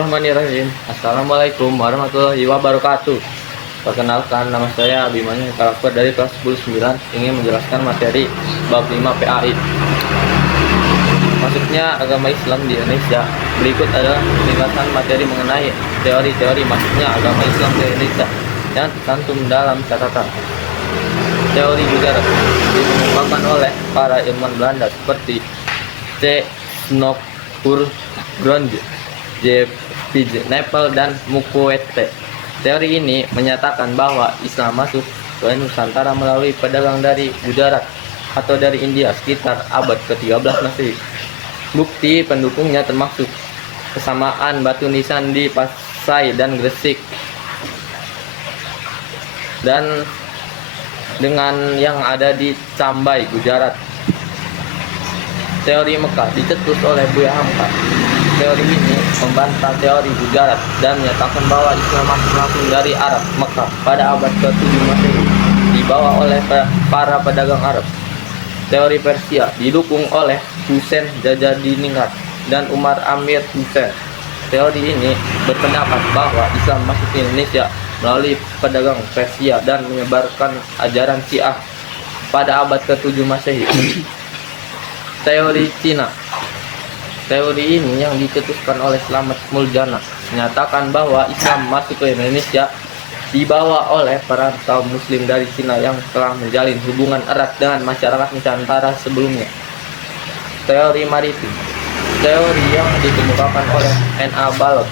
Bismillahirrahmanirrahim. Assalamualaikum warahmatullahi wabarakatuh. Perkenalkan, nama saya Abimanyu, karakter dari kelas 10-9, ingin menjelaskan materi bab 5 PAI. Masuknya agama Islam di Indonesia. Berikut adalah penjelasan materi mengenai teori-teori masuknya agama Islam di Indonesia yang tercantum dalam catatan. Teori Gujarat dikembangkan oleh para ilmuwan Belanda seperti C. Snopurgrond, J. Nepel, dan Mukwete. Teori ini menyatakan bahwa Islam masuk ke Nusantara melalui pedagang dari Gujarat atau dari India sekitar abad ke-13 Masehi. Bukti pendukungnya termasuk kesamaan batu nisan di Pasai dan Gresik dan dengan yang ada di Cambai, Gujarat. Teori Mekah dicetus oleh Buya Hamka. Teori ini membantah teori Gujarat dan menyatakan bahwa Islam masuk langsung dari Arab Mekah pada abad ke-7 Masehi, dibawa oleh para pedagang Arab. Teori Persia didukung oleh Husain Jajadiningrat dan Umar Amir Hussain. Teori ini berpendapat bahwa Islam masuk ke Indonesia melalui pedagang Persia dan menyebarkan ajaran Syiah pada abad ke-7 Masehi. Teori Cina. Teori ini yang dicetuskan oleh Slamet Muljana menyatakan bahwa Islam masuk ke Indonesia dibawa oleh para kaum muslim dari Cina yang telah menjalin hubungan erat dengan masyarakat Nusantara sebelumnya. Teori maritim. Teori yang dikemukakan oleh N.A. Balog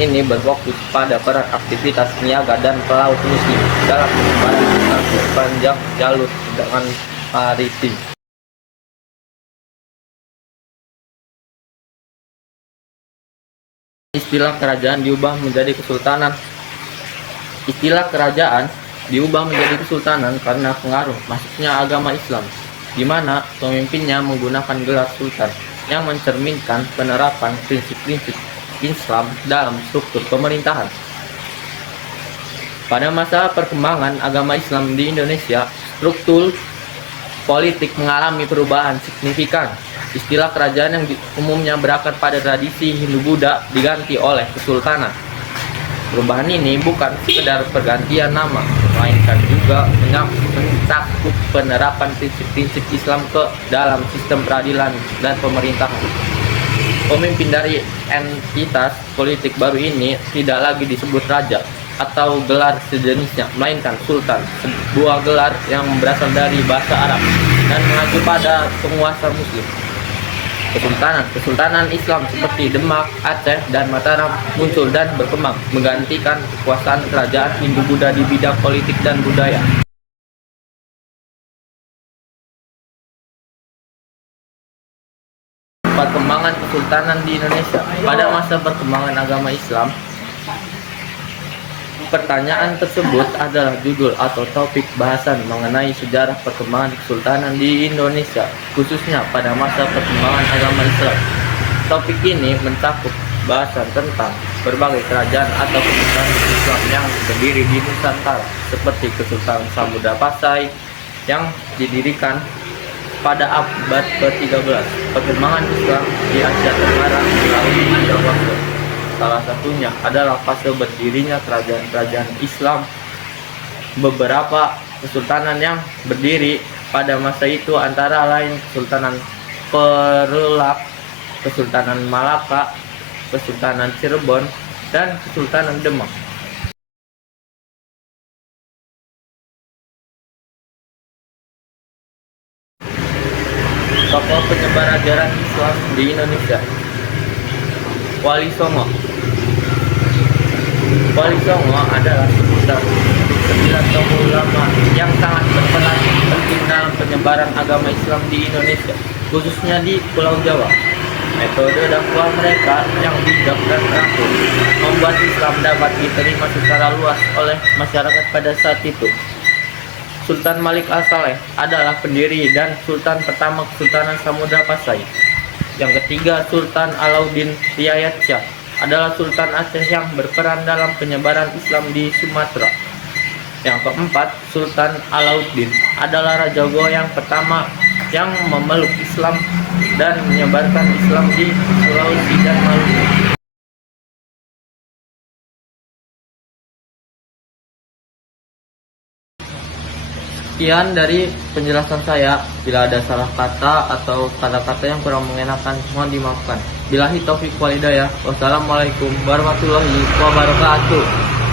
ini berfokus pada peran aktivitas niaga dan pelaut muslim dalam penyebaran Islam sepanjang jalur dengan maritim. Istilah kerajaan diubah menjadi kesultanan. Istilah kerajaan diubah menjadi kesultanan karena pengaruh masuknya agama Islam, di mana pemimpinnya menggunakan gelar sultan yang mencerminkan penerapan prinsip-prinsip Islam dalam struktur pemerintahan. Pada masa perkembangan agama Islam di Indonesia, struktur politik mengalami perubahan signifikan. Istilah kerajaan yang umumnya berakar pada tradisi Hindu-Buddha diganti oleh kesultanan. Perubahan ini bukan sekedar pergantian nama, melainkan juga mencakup penerapan prinsip-prinsip Islam ke dalam sistem peradilan dan pemerintahan. Pemimpin dari entitas politik baru ini tidak lagi disebut raja atau gelar sejenisnya, melainkan sultan, sebuah gelar yang berasal dari bahasa Arab dan mengacu pada penguasa muslim. Kesultanan Islam seperti Demak, Aceh, dan Mataram muncul dan berkembang, menggantikan kekuasaan kerajaan Hindu-Buddha di bidang politik dan budaya. Perkembangan kesultanan di Indonesia. Pada masa perkembangan agama Islam, pertanyaan tersebut adalah judul atau topik bahasan mengenai sejarah perkembangan kesultanan di Indonesia, khususnya pada masa perkembangan agama Islam. Topik ini mencakup bahasan tentang berbagai kerajaan atau kesultanan Islam yang berdiri di Nusantara, seperti Kesultanan Samudra Pasai yang didirikan pada abad ke-13. Perkembangan Islam di Asia Tenggara melalui bidang waktu. Salah satunya adalah fase berdirinya kerajaan-kerajaan Islam. Beberapa kesultanan yang berdiri pada masa itu antara lain Kesultanan Perulak, Kesultanan Malaka, Kesultanan Cirebon, dan Kesultanan Demak. Tokoh penyebar ajaran Islam di Indonesia. Wali Songo. Wali Songo adalah sebutan 9 tokoh ulama yang sangat berperan penting dalam penyebaran agama Islam di Indonesia, khususnya di Pulau Jawa. Metode dakwah mereka yang bijak dan teratur membuat Islam dapat diterima secara luas oleh masyarakat pada saat itu. Sultan Malik Al-Saleh adalah pendiri dan sultan pertama Kesultanan Samudra Pasai. Yang ketiga, Sultan Alauddin Riayat Shah adalah Sultan Aceh yang berperan dalam penyebaran Islam di Sumatera. Yang keempat, Sultan Alauddin adalah Raja Goa yang pertama yang memeluk Islam dan menyebarkan Islam di Sulawesi dan Maluku. Sekian dari penjelasan saya. Bila ada salah kata atau kata-kata yang kurang mengenakan, mohon dimaafkan. Billahi taufik wal hidayah. Wassalamualaikum warahmatullahi wabarakatuh.